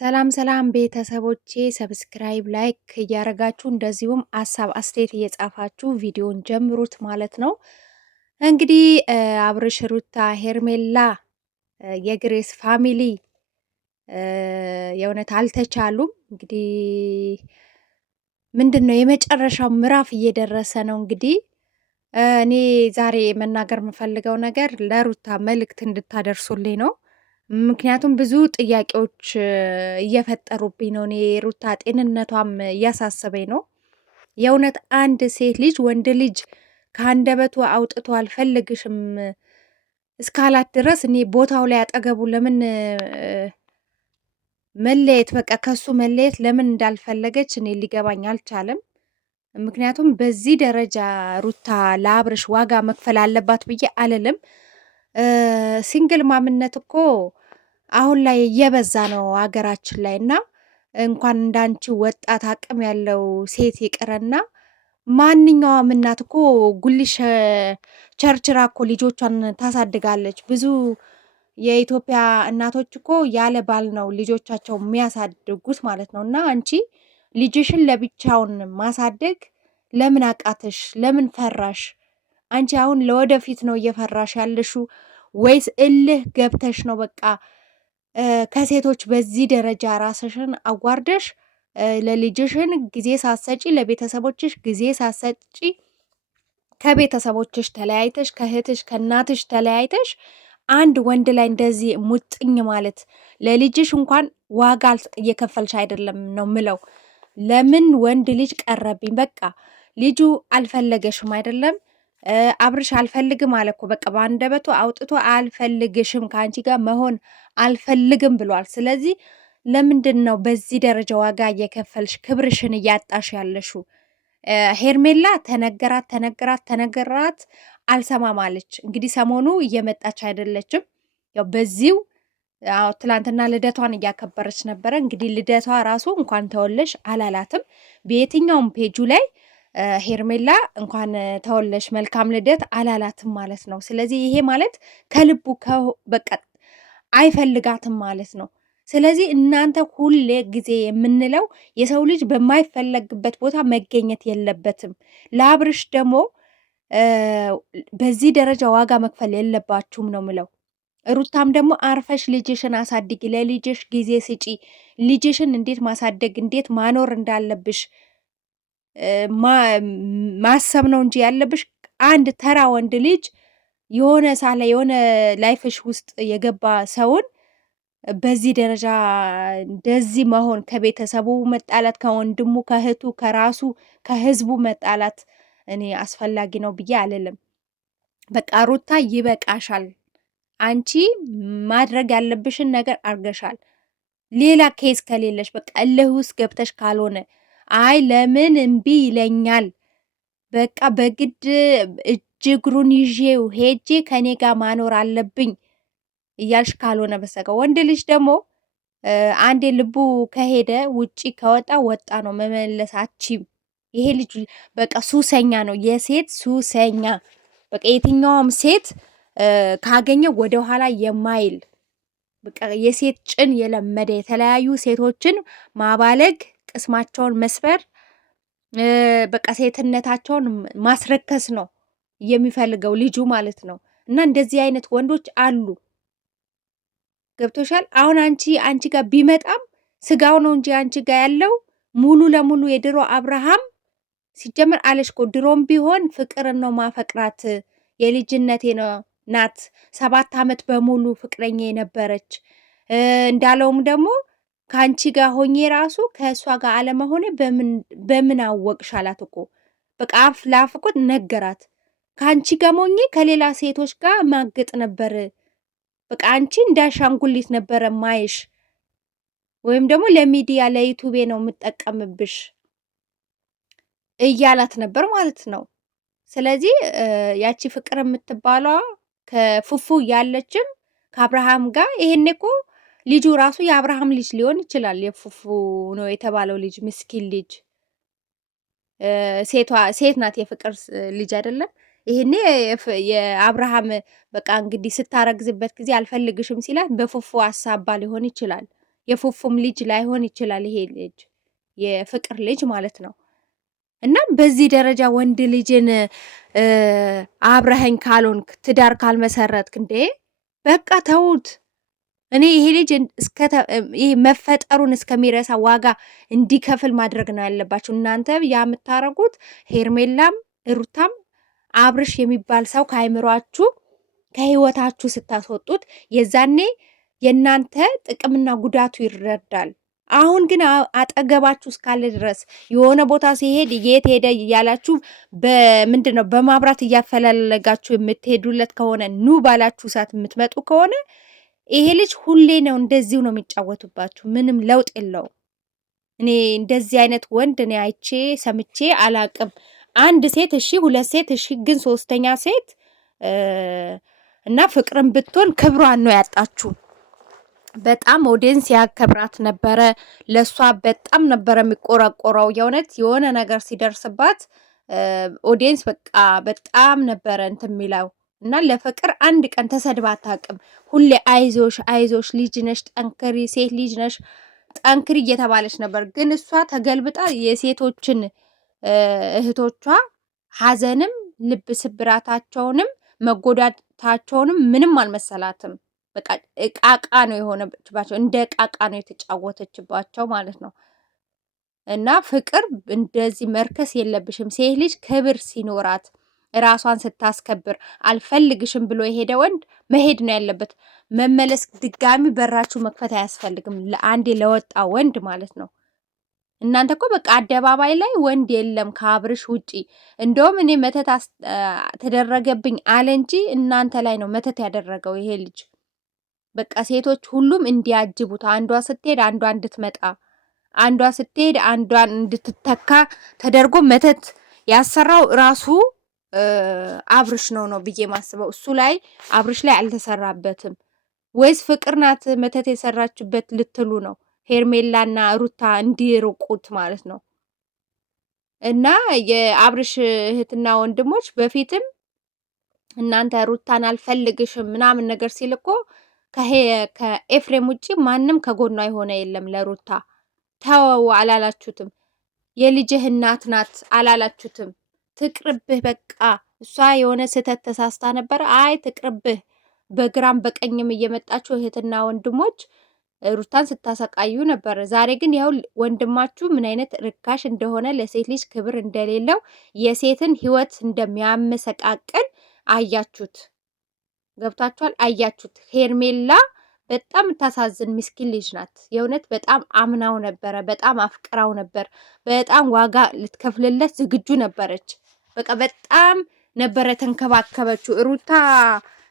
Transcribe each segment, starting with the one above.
ሰላም ሰላም ቤተሰቦቼ ሰብስክራይብ ላይክ እያረጋችሁ እንደዚሁም ሀሳብ አስተያየት እየጻፋችሁ ቪዲዮን ጀምሩት ማለት ነው። እንግዲህ አብርሽ ሩታ ሄርሜላ የግሬስ ፋሚሊ የእውነት አልተቻሉም። እንግዲህ ምንድን ነው የመጨረሻው ምዕራፍ እየደረሰ ነው። እንግዲህ እኔ ዛሬ መናገር የምፈልገው ነገር ለሩታ መልእክት እንድታደርሱልኝ ነው። ምክንያቱም ብዙ ጥያቄዎች እየፈጠሩብኝ ነው። እኔ ሩታ ጤንነቷም እያሳሰበኝ ነው። የእውነት አንድ ሴት ልጅ ወንድ ልጅ ከአንደበቱ አውጥቶ አልፈልግሽም እስካላት ድረስ እኔ ቦታው ላይ አጠገቡ ለምን መለየት በቃ ከሱ መለየት ለምን እንዳልፈለገች እኔ ሊገባኝ አልቻለም። ምክንያቱም በዚህ ደረጃ ሩታ ለአብርሽ ዋጋ መክፈል አለባት ብዬ አልልም። ሲንግል ማምነት እኮ አሁን ላይ እየበዛ ነው ሀገራችን ላይ እና እንኳን እንዳንቺ ወጣት አቅም ያለው ሴት ይቅርና ማንኛውም እናት እኮ ጉልሽ ቸርችራ እኮ ልጆቿን ታሳድጋለች። ብዙ የኢትዮጵያ እናቶች እኮ ያለ ባል ነው ልጆቻቸው የሚያሳድጉት ማለት ነው። እና አንቺ ልጅሽን ለብቻውን ማሳደግ ለምን አቃተሽ? ለምን ፈራሽ? አንቺ አሁን ለወደፊት ነው እየፈራሽ ያለሽው ወይስ እልህ ገብተሽ ነው? በቃ ከሴቶች በዚህ ደረጃ ራስሽን አዋርደሽ ለልጅሽን ጊዜ ሳትሰጪ፣ ለቤተሰቦችሽ ጊዜ ሳትሰጪ፣ ከቤተሰቦችሽ ተለያይተሽ፣ ከእህትሽ ከእናትሽ ተለያይተሽ አንድ ወንድ ላይ እንደዚህ ሙጥኝ ማለት ለልጅሽ እንኳን ዋጋ እየከፈልሽ አይደለም ነው ምለው። ለምን ወንድ ልጅ ቀረብኝ? በቃ ልጁ አልፈለገሽም አይደለም አብርሽ አልፈልግም አለ እኮ በቃ በአንደበቱ አውጥቶ አልፈልግሽም ከአንቺ ጋር መሆን አልፈልግም ብሏል። ስለዚህ ለምንድን ነው በዚህ ደረጃ ዋጋ እየከፈልሽ ክብርሽን እያጣሽ ያለሹ? ሄርሜላ ተነገራት አልሰማም አለች። እንግዲህ ሰሞኑ እየመጣች አይደለችም። ያው በዚሁ ትላንትና ልደቷን እያከበረች ነበረ። እንግዲህ ልደቷ ራሱ እንኳን ተወለሽ አላላትም በየትኛውም ፔጁ ላይ ሄርሜላ እንኳን ተወለሽ መልካም ልደት አላላትም ማለት ነው። ስለዚህ ይሄ ማለት ከልቡ በቃ አይፈልጋትም ማለት ነው። ስለዚህ እናንተ ሁሌ ጊዜ የምንለው የሰው ልጅ በማይፈለግበት ቦታ መገኘት የለበትም። ለአብርሽ ደግሞ በዚህ ደረጃ ዋጋ መክፈል የለባችሁም ነው ምለው። ሩታም ደግሞ አርፈሽ ልጅሽን አሳድጊ፣ ለልጅሽ ጊዜ ስጪ። ልጅሽን እንዴት ማሳደግ እንዴት ማኖር እንዳለብሽ ማሰብ ነው እንጂ ያለብሽ አንድ ተራ ወንድ ልጅ የሆነ ሳለ የሆነ ላይፍሽ ውስጥ የገባ ሰውን በዚህ ደረጃ እንደዚህ መሆን፣ ከቤተሰቡ መጣላት፣ ከወንድሙ ከእህቱ ከራሱ ከህዝቡ መጣላት እኔ አስፈላጊ ነው ብዬ አልልም። በቃ ሩታ ይበቃሻል። አንቺ ማድረግ ያለብሽን ነገር አርገሻል። ሌላ ኬስ ከሌለሽ በቃ እልህ ውስጥ ገብተሽ ካልሆነ አይ ለምን እምቢ ይለኛል በቃ በግድ እጅግሩን ይዤው ሄጄ ከኔ ጋር ማኖር አለብኝ እያልሽ ካልሆነ በስተቀር ወንድ ልጅ ደግሞ አንዴ ልቡ ከሄደ ውጪ ከወጣ ወጣ ነው፣ መመለሳችም። ይሄ ልጅ በቃ ሱሰኛ ነው፣ የሴት ሱሰኛ። በቃ የትኛውም ሴት ካገኘ ወደ ኋላ የማይል በቃ የሴት ጭን የለመደ የተለያዩ ሴቶችን ማባለግ፣ ቅስማቸውን መስበር፣ በቃ ሴትነታቸውን ማስረከስ ነው የሚፈልገው ልጁ ማለት ነው። እና እንደዚህ አይነት ወንዶች አሉ። ገብቶሻል? አሁን አንቺ ጋር ቢመጣም ስጋው ነው እንጂ አንቺ ጋር ያለው ሙሉ ለሙሉ የድሮ አብርሃም ሲጀመር አለሽ እኮ ድሮም ቢሆን ፍቅርን ነው ማፈቅራት፣ የልጅነቴ ነው ናት፣ 7 ዓመት በሙሉ ፍቅረኛ የነበረች እንዳለውም ደግሞ ከአንቺ ጋር ሆኜ ራሱ ከእሷ ጋር አለመሆኔ በምን አወቅሽ አላት እኮ። በቃ አፍ ለአፍ እኮ ነገራት። ከአንቺ ጋር ሆኜ ከሌላ ሴቶች ጋር ማገጥ ነበር፣ በቃ አንቺ እንዳሻንጉሊት ነበረ ማይሽ፣ ወይም ደግሞ ለሚዲያ ለዩቱቤ ነው የምጠቀምብሽ እያላት ነበር ማለት ነው። ስለዚህ ያቺ ፍቅር የምትባለዋ ከፉፉ ያለችም ከአብርሃም ጋር ይሄኔ እኮ ልጁ ራሱ የአብርሃም ልጅ ሊሆን ይችላል። የፉፉ ነው የተባለው ልጅ ምስኪን ልጅ ሴት ናት፣ የፍቅር ልጅ አይደለም። ይሄኔ የአብርሃም በቃ እንግዲህ ስታረግዝበት ጊዜ አልፈልግሽም ሲላት በፉፉ አሳባ ሊሆን ይችላል የፉፉም ልጅ ላይሆን ይችላል ይሄ ልጅ የፍቅር ልጅ ማለት ነው። እና በዚህ ደረጃ ወንድ ልጅን አብረኸኝ ካልሆንክ ትዳር ካልመሰረትክ እንዴ በቃ ተውት። እኔ ይሄ ልጅ ይሄ መፈጠሩን እስከሚረሳ ዋጋ እንዲከፍል ማድረግ ነው ያለባችሁ እናንተ። የምታረጉት ሄርሜላም ሩታም አብርሽ የሚባል ሰው ከአይምሯችሁ ከህይወታችሁ ስታስወጡት የዛኔ የእናንተ ጥቅምና ጉዳቱ ይረዳል። አሁን ግን አጠገባችሁ እስካለ ድረስ የሆነ ቦታ ሲሄድ የት ሄደ እያላችሁ በምንድን ነው በማብራት እያፈላለጋችሁ የምትሄዱለት ከሆነ ኑ ባላችሁ ሰዓት የምትመጡ ከሆነ ይሄ ልጅ ሁሌ ነው እንደዚሁ ነው የሚጫወቱባችሁ። ምንም ለውጥ የለውም። እኔ እንደዚህ አይነት ወንድ እኔ አይቼ ሰምቼ አላቅም። አንድ ሴት እሺ፣ ሁለት ሴት እሺ፣ ግን ሶስተኛ ሴት እና ፍቅርን ብትሆን ክብሯን ነው ያጣችሁ። በጣም ኦዲየንስ ያከብራት ነበረ። ለሷ በጣም ነበረ የሚቆረቆረው። የእውነት የሆነ ነገር ሲደርስባት ኦዲየንስ በቃ በጣም ነበረ እንትን የሚለው እና ለፍቅር አንድ ቀን ተሰድባ አታውቅም። ሁሌ አይዞሽ አይዞሽ ልጅ ነሽ ጠንክሪ፣ ሴት ልጅ ነሽ ጠንክሪ እየተባለች ነበር። ግን እሷ ተገልብጣ የሴቶችን እህቶቿ ሀዘንም ልብ ስብራታቸውንም መጎዳታቸውንም ምንም አልመሰላትም። በቃ እቃቃ ነው የሆነችባቸው፣ እንደ እቃቃ ነው የተጫወተችባቸው ማለት ነው። እና ፍቅር እንደዚህ መርከስ የለብሽም። ሴት ልጅ ክብር ሲኖራት ራሷን ስታስከብር አልፈልግሽም ብሎ የሄደ ወንድ መሄድ ነው ያለበት። መመለስ ድጋሚ በራችሁ መክፈት አያስፈልግም፣ ለአንዴ ለወጣ ወንድ ማለት ነው። እናንተ እኮ በቃ አደባባይ ላይ ወንድ የለም ከአብርሽ ውጪ። እንደውም እኔ መተት ተደረገብኝ አለ እንጂ እናንተ ላይ ነው መተት ያደረገው ይሄ ልጅ። በቃ ሴቶች ሁሉም እንዲያጅቡት፣ አንዷ ስትሄድ አንዷ እንድትመጣ፣ አንዷ ስትሄድ አንዷን እንድትተካ ተደርጎ መተት ያሰራው ራሱ አብርሽ ነው ብዬ ማስበው። እሱ ላይ አብርሽ ላይ አልተሰራበትም ወይስ ፍቅር ናት መተት የሰራችበት ልትሉ ነው? ሄርሜላና ሩታ እንዲርቁት ማለት ነው። እና የአብርሽ እህትና ወንድሞች በፊትም እናንተ ሩታን አልፈልግሽም ምናምን ነገር ሲል እኮ ከኤፍሬም ውጪ ማንም ከጎኗ የሆነ የለም ለሩታ። ተወው አላላችሁትም? የልጅህ እናት ናት አላላችሁትም? ትቅርብህ በቃ እሷ የሆነ ስህተት ተሳስታ ነበረ። አይ ትቅርብህ። በግራም በቀኝም እየመጣችሁ እህትና ወንድሞች ሩታን ስታሰቃዩ ነበረ። ዛሬ ግን ያው ወንድማችሁ ምን አይነት ርካሽ እንደሆነ፣ ለሴት ልጅ ክብር እንደሌለው፣ የሴትን ህይወት እንደሚያመሰቃቅል አያችሁት። ገብታችኋል? አያችሁት? ሄርሜላ በጣም ታሳዝን ምስኪን ልጅ ናት። የእውነት በጣም አምናው ነበረ፣ በጣም አፍቅራው ነበር፣ በጣም ዋጋ ልትከፍልለት ዝግጁ ነበረች። በቃ በጣም ነበረ ተንከባከበችው። ሩታ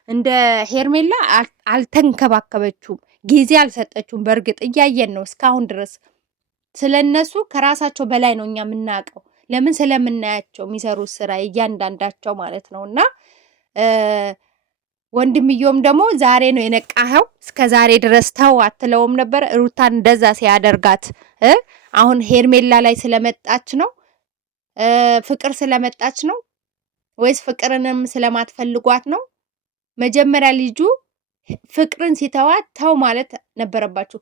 እንደ ሄርሜላ አልተንከባከበችውም፣ ጊዜ አልሰጠችውም። በእርግጥ እያየን ነው እስካሁን ድረስ ስለነሱ ከራሳቸው በላይ ነው እኛ የምናውቀው። ለምን? ስለምናያቸው የሚሰሩት ስራ እያንዳንዳቸው ማለት ነው። እና ወንድምየውም ደግሞ ዛሬ ነው የነቃኸው። እስከ ዛሬ ድረስ ተው አትለውም ነበር ሩታን እንደዛ ሲያደርጋት። አሁን ሄርሜላ ላይ ስለመጣች ነው? ፍቅር ስለመጣች ነው? ወይስ ፍቅርንም ስለማትፈልጓት ነው? መጀመሪያ ልጁ ፍቅርን ሲተዋት ተው ማለት ነበረባችሁ።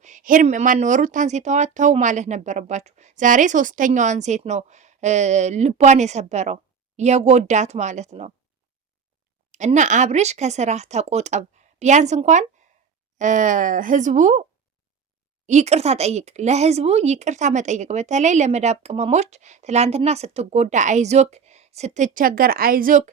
ማነው ሩታን ሲተዋት ተው ማለት ነበረባችሁ። ዛሬ ሶስተኛዋን ሴት ነው ልቧን የሰበረው የጎዳት ማለት ነው። እና አብርሽ ከስራህ ተቆጠብ። ቢያንስ እንኳን ህዝቡ ይቅርታ ጠይቅ። ለህዝቡ ይቅርታ መጠየቅ፣ በተለይ ለመዳብ ቅመሞች ትላንትና ስትጎዳ አይዞክ፣ ስትቸገር አይዞክ፣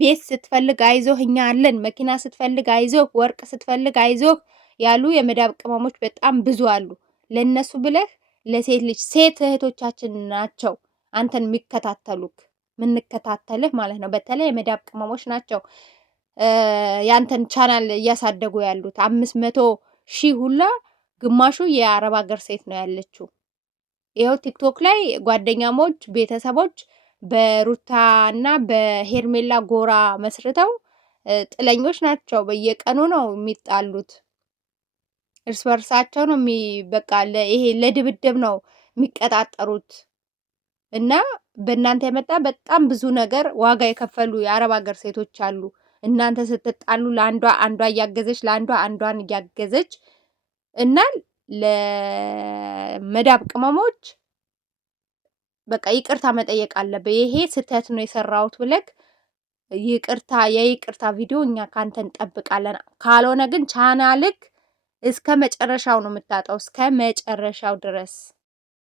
ቤት ስትፈልግ አይዞህ እኛ አለን፣ መኪና ስትፈልግ አይዞህ፣ ወርቅ ስትፈልግ አይዞህ ያሉ የመዳብ ቅመሞች በጣም ብዙ አሉ። ለነሱ ብለህ ለሴት ልጅ ሴት እህቶቻችን ናቸው አንተን የሚከታተሉክ ምንከታተልህ ማለት ነው። በተለይ የመዳብ ቅመሞች ናቸው ያንተን ቻናል እያሳደጉ ያሉት። 500,000 ሁላ ግማሹ የአረብ ሀገር ሴት ነው ያለችው። ይኸው ቲክቶክ ላይ ጓደኛሞች ቤተሰቦች በሩታ እና በሄርሜላ ጎራ መስርተው ጥለኞች ናቸው። በየቀኑ ነው የሚጣሉት፣ እርስ በርሳቸው ነው በቃ ይሄ ለድብድብ ነው የሚቀጣጠሩት። እና በእናንተ የመጣ በጣም ብዙ ነገር ዋጋ የከፈሉ የአረብ ሀገር ሴቶች አሉ። እናንተ ስትጣሉ ለአንዷ አንዷ እያገዘች ለአንዷ አንዷን እያገዘች እና ለመዳብ ቅመሞች በቃ ይቅርታ መጠየቅ አለብህ። ይሄ ስህተት ነው የሰራሁት ብለክ የይቅርታ ቪዲዮ እኛ ካንተ እንጠብቃለን። ካልሆነ ግን ቻናልክ እስከ መጨረሻው ነው የምታጣው፣ እስከ መጨረሻው ድረስ።